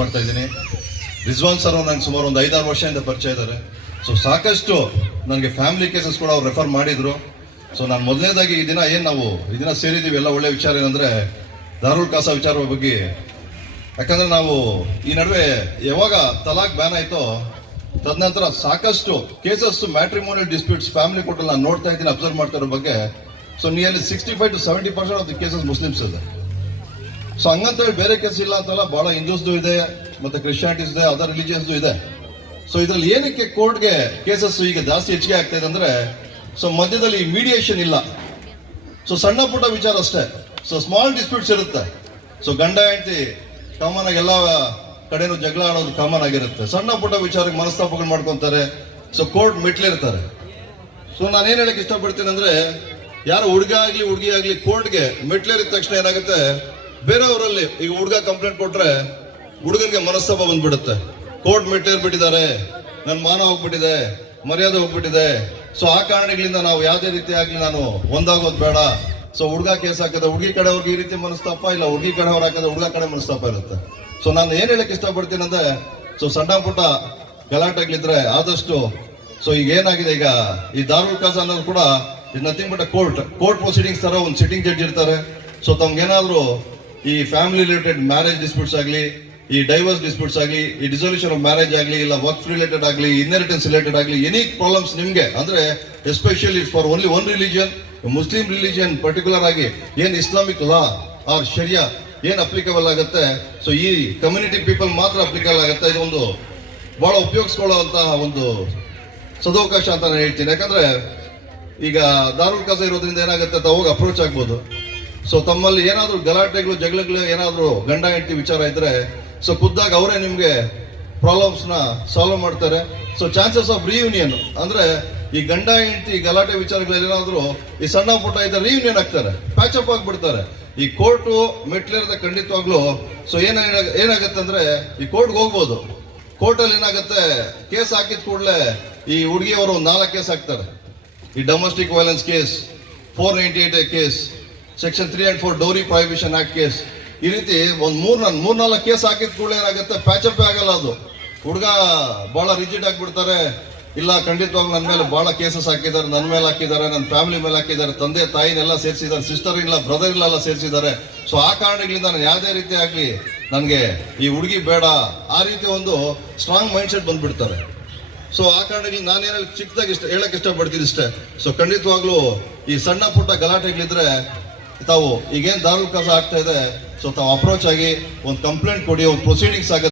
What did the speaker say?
ಮಾಡ್ತಾ ಇದ್ದೀನಿ. ರಿಜ್ವಾನ್ ಸರ್ ನಂಗೆ ಸುಮಾರು ಒಂದು 5-6 ವರ್ಷದಿಂದ ಪರಿಚಯ ಇದ್ದಾರೆ. ಸೊ ಸಾಕಷ್ಟು ನನಗೆ ಫ್ಯಾಮಿಲಿ ಕೇಸಸ್ ಕೂಡ ಅವ್ರು ರೆಫರ್ ಮಾಡಿದ್ರು. ಸೊ ನಾನು ಮೊದಲನೇದಾಗಿ ಈ ದಿನ ಸೇರಿದ್ದೀವಿ ಎಲ್ಲ ಒಳ್ಳೆ ವಿಚಾರ ಏನಂದ್ರೆ ದಾರುಲ್ ಖಾಸಾ ವಿಚಾರ ಬಗ್ಗೆ. ಯಾಕಂದ್ರೆ ನಾವು ಈ ನಡುವೆ ಯಾವಾಗ ತಲಾಕ್ ಬ್ಯಾನ್ ಆಯ್ತೋ ತದನಂತರ ಸಾಕಷ್ಟು ಕೇಸಸ್ ಮ್ಯಾಟ್ರಿಮೋನಿಯಲ್ ಡಿಸ್ಪ್ಯೂಟ್ಸ್ ಫ್ಯಾಮಿಲಿ ಕೋರ್ಟಲ್ಲಿ ನಾನು ನೋಡ್ತಾ ಇದ್ದೀನಿ, ಅಬ್ಸರ್ವ್ ಮಾಡ್ತಾ ಇರೋ ಬಗ್ಗೆ. So nearly 65 to 70% of the cases Muslims ಇದೆ. ಸೊ ಹಂಗಂತ ಹೇಳಿ ಬೇರೆ ಕೇಸ್ ಇಲ್ಲ ಅಂತಲ್ಲ, ಬಹಳ ಹಿಂದೂಸ್ದು ಇದೆ, ಮತ್ತೆ ಕ್ರಿಶ್ಚಿಯಾನಿಟೀಸ್ ಇದೆ, ಅದರ್ ರಿಲಿಜಿಯನ್ಸ್ದು ಇದೆ. ಸೊ ಇದ್ರಲ್ಲಿ ಏನಕ್ಕೆ ಕೋರ್ಟ್ಗೆ ಕೇಸಸ್ ಈಗ ಜಾಸ್ತಿ ಹೆಚ್ಚಿಗೆ ಆಗ್ತಾ ಇದೆ ಅಂದ್ರೆ, ಸೊ ಮಧ್ಯದಲ್ಲಿ ಮೀಡಿಯೇಷನ್ ಇಲ್ಲ. ಸೊ ಸಣ್ಣ ಪುಟ್ಟ ವಿಚಾರ ಅಷ್ಟೇ. ಸೊ ಸ್ಮಾಲ್ ಡಿಸ್ಪ್ಯೂಟ್ಸ್ ಇರುತ್ತೆ. ಸೊ ಗಂಡ ಹೆಂಡತಿ ಕಾಮನ್ ಆಗಿ ಎಲ್ಲ ಕಡೆನೂ ಜಗಳ ಆಡೋದು ಕಾಮನ್ ಆಗಿರುತ್ತೆ. ಸಣ್ಣ ಪುಟ್ಟ ವಿಚಾರಕ್ಕೆ ಮನಸ್ತಾಪಗಳು ಮಾಡ್ಕೊಂತಾರೆ. So court ಮೆಟ್ಲಿರ್ತಾರೆ. ಸೊ ನಾನೇನ್ ಹೇಳಕ್ ಇಷ್ಟಪಡ್ತೀನಿ ಅಂದ್ರೆ, ಯಾರು ಹುಡುಗ ಆಗ್ಲಿ ಹುಡುಗಿ ಆಗ್ಲಿ ಕೋರ್ಟ್ಗೆ ಮೆಟ್ಲೇರಿದ ತಕ್ಷಣ ಏನಾಗುತ್ತೆ, ಬೇರೆಯವರಲ್ಲಿ ಈಗ ಹುಡುಗ ಕಂಪ್ಲೇಂಟ್ ಕೊಟ್ರೆ ಹುಡುಗರಿಗೆ ಮನಸ್ತಾಪ ಬಂದ್ಬಿಡುತ್ತೆ. ಕೋರ್ಟ್ ಮೆಟ್ಲೇರ್ಬಿಟ್ಟಿದ್ದಾರೆ, ನನ್ನ ಮಾನ ಹೋಗ್ಬಿಟ್ಟಿದೆ, ಮರ್ಯಾದೆ ಹೋಗ್ಬಿಟ್ಟಿದೆ. ಸೊ ಆ ಕಾರಣಗಳಿಂದ ನಾವು ಯಾವುದೇ ರೀತಿ ಆಗ್ಲಿ ನಾನು ಒಂದಾಗೋದು ಬೇಡ. ಸೊ ಹುಡುಗ ಕೇಸ್ ಹಾಕಿದ್ರೆ ಹುಡುಗಿ ಕಡೆಯವ್ರಿಗೆ ಈ ರೀತಿ ಮನಸ್ತಾಪ ಇಲ್ಲ, ಹುಡುಗಿ ಕಡೆಯವ್ರು ಹಾಕಿದ್ರೆ ಹುಡುಗ ಕಡೆ ಮನಸ್ತಾಪ ಇರುತ್ತೆ. ಸೊ ನಾನು ಏನ್ ಹೇಳಕ್ ಇಷ್ಟಪಡ್ತೀನಿ ಅಂದ್ರೆ, ಸೊ ಸಣ್ಣ ಪುಟ್ಟ ಗಲಾಟೆಗಳಿದ್ರೆ ಆದಷ್ಟು ಸೊ ಈಗ ಏನಾಗಿದೆ, ಈಗ ಈ ದಾರುಲ್ ಖಾಸಾ ಅನ್ನೋದು ಕೂಡ is nothing but court proceedings ತರ ಒಂದು ಸಿಟ್ಟಿಂಗ್ ಜಡ್ಜ್ ಇರ್ತಾರೆ. ಸೊ ತಮ್ಗೇನಾದ್ರೂ ಈ ಫ್ಯಾಮಿಲಿ ರಿಲೇಟೆಡ್ ಮ್ಯಾರೇಜ್ ಡಿಸ್ಪ್ಯೂಟ್ಸ್ ಆಗಲಿ, ಈ ಡೈವರ್ಸ್ ಡಿಸ್ಪ್ಯೂಟ್ಸ್ ಆಗಲಿ, ಈ ಡಿಸೊಲ್ಯೂಷನ್ ಆಫ್ ಮ್ಯಾರೇಜ್ ಆಗಲಿ, ಇಲ್ಲ ವರ್ಕ್ ರಿಲೇಟೆಡ್ ಆಗಲಿ, ಇನ್ಹೆರಿಟೆನ್ಸ್ ರಿಲೇಟೆಡ್ ಆಗಲಿ, ಎನಿ ಪ್ರಾಬ್ಲಮ್ಸ್ ನಿಮ್ಗೆ ಅಂದ್ರೆ especially for only one religion, Muslim religion particular ಆಗಿ ಏನ್ ಇಸ್ಲಾಮಿಕ್ ಲಾ ಆರ್ ಶರಿಯಾ ಏನ್ ಅಪ್ಲಿಕಬಲ್ ಆಗುತ್ತೆ, ಸೊ ಈ ಕಮ್ಯುನಿಟಿ ಪೀಪಲ್ ಮಾತ್ರ ಅಪ್ಲಿಕಬಲ್ ಆಗುತ್ತೆ. ಇದು ಒಂದು ಬಹಳ ಉಪಯೋಗಿಸ್ಕೊಳ್ಳುವಂತಹ ಒಂದು ಸದವಕಾಶ ಅಂತ ನಾನು ಹೇಳ್ತೀನಿ. ಯಾಕಂದ್ರೆ ಈಗ ದಾರುಲ್ ಖಾಸಾ ಇರೋದ್ರಿಂದ ಏನಾಗುತ್ತೆ, ತಾವು ಅಪ್ರೋಚ್ ಆಗ್ಬೋದು. ಸೊ ತಮ್ಮಲ್ಲಿ ಏನಾದ್ರು ಗಲಾಟೆಗಳು ಜಗಳಗಳು ಏನಾದ್ರು ಗಂಡ ಹೆಂಡತಿ ವಿಚಾರ ಇದ್ರೆ, ಸೊ ಖುದ್ದಾಗಿ ಅವರೇ ನಿಮ್ಗೆ ಪ್ರಾಬ್ಲಮ್ಸ್ ನ ಸಾಲ್ವ್ ಮಾಡ್ತಾರೆ. ಸೊ ಚಾನ್ಸಸ್ ಆಫ್ ರಿಯೂನಿಯನ್ ಅಂದ್ರೆ ಈ ಗಂಡ ಹೆಂಡತಿ ಗಲಾಟೆ ವಿಚಾರಗಳಲ್ಲಿ ಏನಾದ್ರು ಈ ಸಣ್ಣ ಪುಟ್ಟ ಇದ್ರೆ ರಿಯೂನಿಯನ್ ಆಗ್ತಾರೆ, ಪ್ಯಾಚಪ್ ಆಗಿಬಿಡ್ತಾರೆ. ಈ ಕೋರ್ಟು ಮೆಟ್ಲೇರದ ಖಂಡಿತವಾಗ್ಲು ಸೊ ಏನಾಗತ್ತೆ ಅಂದ್ರೆ, ಈ ಕೋರ್ಟ್ಗೆ ಹೋಗ್ಬೋದು. ಕೋರ್ಟಲ್ಲಿ ಏನಾಗುತ್ತೆ, ಕೇಸ್ ಹಾಕಿದ ಕೂಡಲೇ ಈ ಹುಡುಗಿಯವರು 4 ಕೇಸ್ ಹಾಕ್ತಾರೆ. ಈ domestic violence case, 498 case, section 3 and 4 dowry prohibition act case, ಈ ರೀತಿ ಒಂದು 3-4 ಕೇಸ್ ಹಾಕಿದ ಕೂಡಲೇ ಏನಾಗುತ್ತೆ, ಪ್ಯಾಚಪ್ ಆಗಲ್ಲ. ಅದು ಹುಡುಗ ಬಹಳ ರಿಜಿಡ್ ಆಗಿಬಿಡ್ತಾರೆ. ಇಲ್ಲ ಖಂಡಿತವಾಗ್ಲೂ ನನ್ನ ಮೇಲೆ ಬಹಳ ಕೇಸಸ್ ಹಾಕಿದ್ದಾರೆ, ನನ್ನ ಮೇಲೆ ಹಾಕಿದ್ದಾರೆ, ನನ್ನ ಫ್ಯಾಮಿಲಿ ಮೇಲೆ ಹಾಕಿದ್ದಾರೆ, ತಂದೆ ತಾಯಿನೆಲ್ಲ ಸೇರಿಸಿದ್ದಾರೆ, ಸಿಸ್ಟರ್ ಇಲ್ಲ ಬ್ರದರ್ ಇಲ್ಲ ಸೇರಿಸಿದ್ದಾರೆ. ಸೊ ಆ ಕಾರಣಗಳಿಂದ ನಾನು ಯಾವುದೇ ರೀತಿ ಆಗ್ಲಿ ನನಗೆ ಈ ಹುಡುಗಿ ಬೇಡ, ಆ ರೀತಿ ಒಂದು ಸ್ಟ್ರಾಂಗ್ ಮೈಂಡ್ ಸೆಟ್ ಬಂದ್ಬಿಡ್ತಾರೆ. ಸೊ ಆ ಕಾರಣಗಳಿಗೆ ನಾನೇನು ಚಿಕ್ಕದಾಗಿ ಹೇಳಕ್ ಇಷ್ಟಪಡ್ತೀನಿ ಇಷ್ಟೇ. ಸೊ ಖಂಡಿತವಾಗ್ಲೂ ಈ ಸಣ್ಣ ಪುಟ್ಟ ಗಲಾಟೆಗಳಿದ್ರೆ ತಾವು ಈಗೇನ್ ದಾರುಲ್ ಖಾಸಾ ಆಗ್ತಾ ಇದೆ, ಸೊ ತಾವು ಅಪ್ರೋಚ್ ಆಗಿ ಒಂದು ಕಂಪ್ಲೇಂಟ್ ಕೊಡಿ, ಒಂದು ಪ್ರೊಸೀಡಿಂಗ್ಸ್ ಆಗುತ್ತೆ.